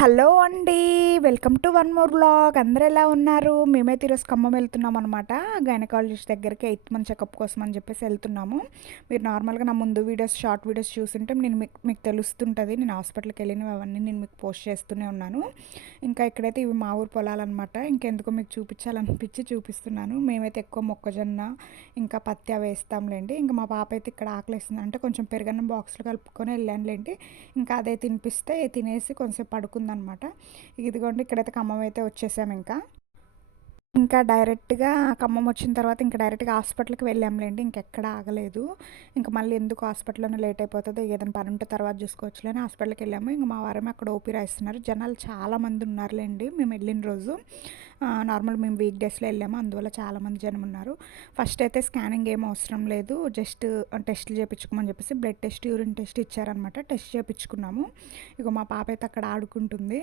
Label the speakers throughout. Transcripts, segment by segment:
Speaker 1: Hello అండి. Welcome to one more blog అందరు ఎలా ఉన్నారు? మేమైతే ఈరోజు ఖమ్మం వెళ్తున్నాం అనమాట గైనకాలజిస్ట్ దగ్గరికి ఎయిత్ మంత్ చెకప్ కోసం అని చెప్పేసి వెళ్తున్నాము. మీరు నార్మల్గా నా ముందు వీడియోస్ షార్ట్ వీడియోస్ చూస్తుంటే నేను మీకు మీకు తెలుస్తుంటుంది. నేను హాస్పిటల్కి వెళ్ళినవి అవన్నీ నేను మీకు పోస్ట్ చేస్తూనే ఉన్నాను. ఇంకా ఇక్కడైతే ఇవి మా ఊరు పొలాలన్నమాట. ఇంకెందుకో మీకు చూపించాలనిపించి చూపిస్తున్నాను. మేమైతే ఎక్కువ మొక్కజొన్న ఇంకా పత్తి అవి వేస్తాంలేండి. ఇంకా మా పాప అయితే ఇక్కడ ఆకలిస్తుంది అంటే కొంచెం పెరగన్నం బాక్సులు కలుపుకొని వెళ్ళానులేండి. ఇంకా అదే తినిపిస్తే తినేసి కొంచెం అనమాట ఇదిగోండి ఇక్కడైతే ఖమ్మం అయితే వచ్చేసాం ఇంకా. ఇంకా డైరెక్ట్గా ఖమ్మం వచ్చిన తర్వాత ఇంకా డైరెక్ట్గా హాస్పిటల్కి వెళ్ళాంలేండి ఇంకెక్కడ ఆగలేదు. ఇంకా మళ్ళీ ఎందుకు హాస్పిటల్లోనే లేట్ అయిపోతుందో ఏదైనా పని ఉంటే తర్వాత చూసుకోవచ్చులేని హాస్పిటల్కి వెళ్ళాము. ఇంకా మా వారమే అక్కడ ఓపీ రాయిస్తున్నారు. జనాలు చాలామంది ఉన్నారులేండి మేము వెళ్ళిన రోజు. నార్మల్ మేము వీక్ డేస్లో వెళ్ళాము. అందువల్ల చాలామంది జనం ఉన్నారు. ఫస్ట్ అయితే స్కానింగ్ ఏం అవసరం లేదు. జస్ట్ టెస్ట్లు చేయించుకోమని చెప్పేసి బ్లడ్ టెస్ట్ యూరిన్ టెస్ట్ ఇచ్చారనమాట టెస్ట్ చేయించుకున్నాము ఇక మా పాప అయితే అక్కడ ఆడుకుంటుంది.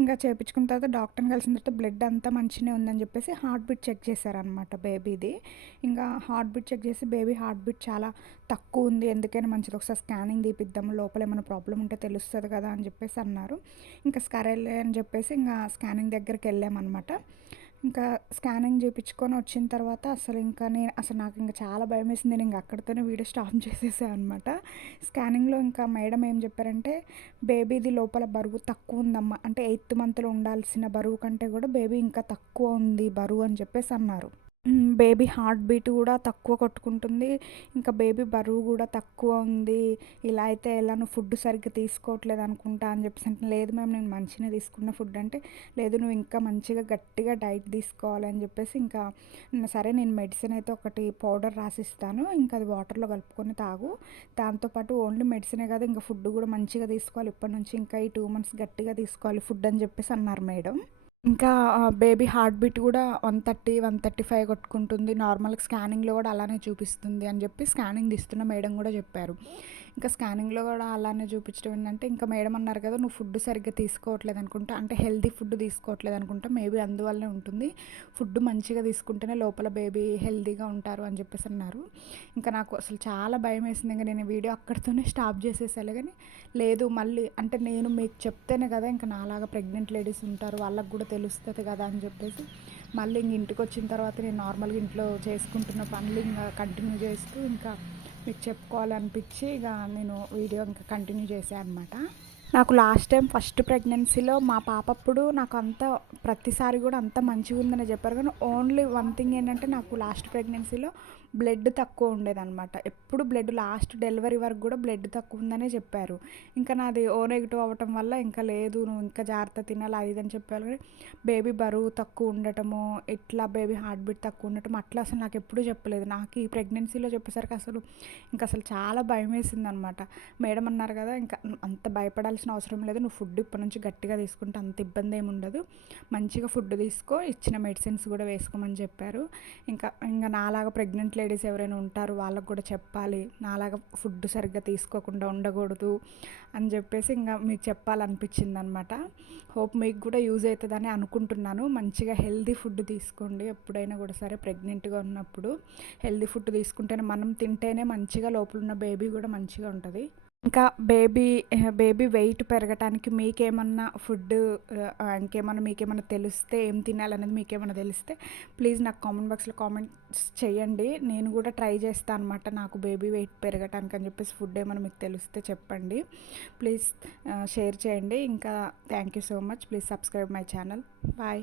Speaker 1: ఇంకా చేయించుకున్న తర్వాత డాక్టర్ని కలిసిన తర్వాత బ్లడ్ అంతా మంచిగా ఉందని చెప్పేసి హార్ట్ బీట్ చెక్ చేశారనమాట బేబీది ఇంకా హార్ట్ బీట్ చెక్ చేసి బేబీ హార్ట్ బీట్ చాలా తక్కువ ఉంది. ఎందుకైనా మంచిది. ఒకసారి స్కానింగ్ తీపిద్దాము లోపల ఏమైనా ప్రాబ్లం ఉంటే తెలుస్తుంది కదా అని చెప్పేసి అన్నారు. ఇంకా స్కరెల్ అని చెప్పేసి ఇంకా స్కానింగ్ దగ్గరికి వెళ్ళామన్నమాట. ఇంకా స్కానింగ్ చేయించుకొని వచ్చిన తర్వాత అసలు ఇంకా నేను అసలు నాకు ఇంకా చాలా భయం వేసింది నేను ఇంకా అక్కడితోనే వీడియో స్టాప్ చేసేసాను అనమాట స్కానింగ్లో ఇంకా మేడం ఏం చెప్పారంటే బేబీది లోపల బరువు తక్కువ ఉందమ్మా. అంటే ఎయిత్ మంత్లో ఉండాల్సిన బరువు కంటే కూడా బేబీ ఇంకా తక్కువ ఉంది బరువు అని చెప్పేసి అన్నారు. బేబీ హార్ట్ బీట్ కూడా తక్కువ కొట్టుకుంటుంది. ఇంకా బేబీ బరువు కూడా తక్కువ ఉంది. ఇలా అయితే ఎలా నువ్వు ఫుడ్ సరిగ్గా తీసుకోవట్లేదు అనుకుంటా అని చెప్పేసి అంటే లేదు మ్యామ్ నేను మంచిగా తీసుకున్న ఫుడ్ అంటే లేదు నువ్వు ఇంకా మంచిగా గట్టిగా డైట్ తీసుకోవాలి అని చెప్పేసి ఇంకా సరే నేను మెడిసిన్ అయితే ఒకటి పౌడర్ రాసిస్తాను ఇంకా అది వాటర్లో కలుపుకొని తాగు. దాంతోపాటు ఓన్లీ మెడిసినే కాదు ఇంకా ఫుడ్ కూడా మంచిగా తీసుకోవాలి. ఇప్పటి నుంచి ఇంకా ఈ టూ మంత్స్ గట్టిగా తీసుకోవాలి ఫుడ్ అని చెప్పేసి అన్నారు మేడం. ఇంకా బేబీ హార్ట్ బీట్ కూడా one thirty one thirty five కొట్టుకుంటుంది. నార్మల్గా స్కానింగ్లో కూడా అలానే చూపిస్తుంది అని చెప్పి స్కానింగ్ తీస్తున్న మేడం కూడా చెప్పారు. ఇంకా స్కానింగ్లో కూడా అలానే చూపించడం ఏంటంటే ఇంకా మేడం అన్నారు కదా నువ్వు ఫుడ్ సరిగ్గా తీసుకోవట్లేదు అనుకుంటా అంటే హెల్దీ ఫుడ్ తీసుకోవట్లేదు అనుకుంటా మేబీ అందువల్లనే ఉంటుంది. ఫుడ్ మంచిగా తీసుకుంటేనే లోపల బేబీ హెల్దీగా ఉంటారు అని చెప్పేసి అన్నారు. ఇంకా నాకు అసలు చాలా భయం వేసింది. ఇంకా నేను వీడియో అక్కడితోనే స్టాప్ చేసేసాను కానీ లేదు మళ్ళీ అంటే నేను మీకు చెప్తేనే కదా ఇంకా నాలాగా ప్రెగ్నెంట్ లేడీస్ ఉంటారు వాళ్ళకు కూడా తెలుస్తుంది కదా అని చెప్పేసి. మళ్ళీ ఇంక ఇంటికి వచ్చిన తర్వాత నేను నార్మల్గా ఇంట్లో చేసుకుంటున్న పనులు ఇంకా కంటిన్యూ చేస్తూ ఇంకా మీకు చెప్పుకోవాలనిపించి ఇక నేను వీడియో ఇంకా కంటిన్యూ చేశాను అనమాట నాకు లాస్ట్ టైం ఫస్ట్ ప్రెగ్నెన్సీలో మా పాప అప్పుడు నాకు అంత ప్రతిసారి కూడా అంత మంచిగా ఉందని చెప్పారు. కానీ ఓన్లీ వన్ థింగ్ ఏంటంటే నాకు లాస్ట్ ప్రెగ్నెన్సీలో బ్లడ్ తక్కువ ఉండేదన్నమాట. ఎప్పుడు బ్లడ్ లాస్ట్ డెలివరీ వరకు కూడా బ్లడ్ తక్కువ ఉందనే చెప్పారు. ఇంకా నాది ఓ నెగిటివ్ అవ్వటం వల్ల ఇంకా లేదు నువ్వు ఇంకా జాగ్రత్త తినాలి అది ఇది అని చెప్పారు కానీ బేబీ బరువు తక్కువ ఉండటము ఇట్లా బేబీ హార్ట్ బీట్ తక్కువ ఉండటం అట్లా అసలు నాకు ఎప్పుడు చెప్పలేదు. నాకు ఈ ప్రెగ్నెన్సీలో చెప్పేసరికి అసలు ఇంకా అసలు చాలా భయం వేసిందనమాట మేడం అన్నారు కదా ఇంకా అంత భయపడాల్సిన అవసరం లేదు నువ్వు ఫుడ్ ఇప్పటి నుంచి గట్టిగా తీసుకుంటే అంత ఇబ్బంది ఏమి ఉండదు. మంచిగా ఫుడ్ తీసుకో ఇచ్చిన మెడిసిన్స్ కూడా వేసుకోమని చెప్పారు. ఇంకా ఇంకా నాలాగా ప్రెగ్నెంట్ లేడీస్ ఎవరైనా ఉంటారు వాళ్ళకు కూడా చెప్పాలి. నాలాగా ఫుడ్ సరిగ్గా తీసుకోకుండా ఉండకూడదు అని చెప్పేసి ఇంకా మీకు చెప్పాలనిపించింది అనమాట హోప్ మీకు కూడా యూజ్ అవుతుందని అనుకుంటున్నాను. మంచిగా హెల్దీ ఫుడ్ తీసుకోండి. ఎప్పుడైనా కూడా సరే ప్రెగ్నెంట్గా ఉన్నప్పుడు హెల్దీ ఫుడ్ తీసుకుంటేనే మనం తింటేనే మంచిగా లోపల ఉన్న బేబీ కూడా మంచిగా ఉంటుంది. ఇంకా బేబీ బేబీ వెయిట్ పెరగటానికి మీకేమన్నా ఫుడ్ ఇంకేమన్నా మీకేమన్నా తెలిస్తే ఏం తినాలనేది మీకేమన్నా తెలిస్తే ప్లీజ్ నాకు కామెంట్ బాక్స్లో కామెంట్స్ చేయండి నేను కూడా ట్రై చేస్తాను అనమాట నాకు బేబీ వెయిట్ పెరగటానికి అని చెప్పేసి ఫుడ్ ఏమైనా మీకు తెలిస్తే చెప్పండి. ప్లీజ్ షేర్ చేయండి. ఇంకా thank you so much. Please subscribe my channel. Bye.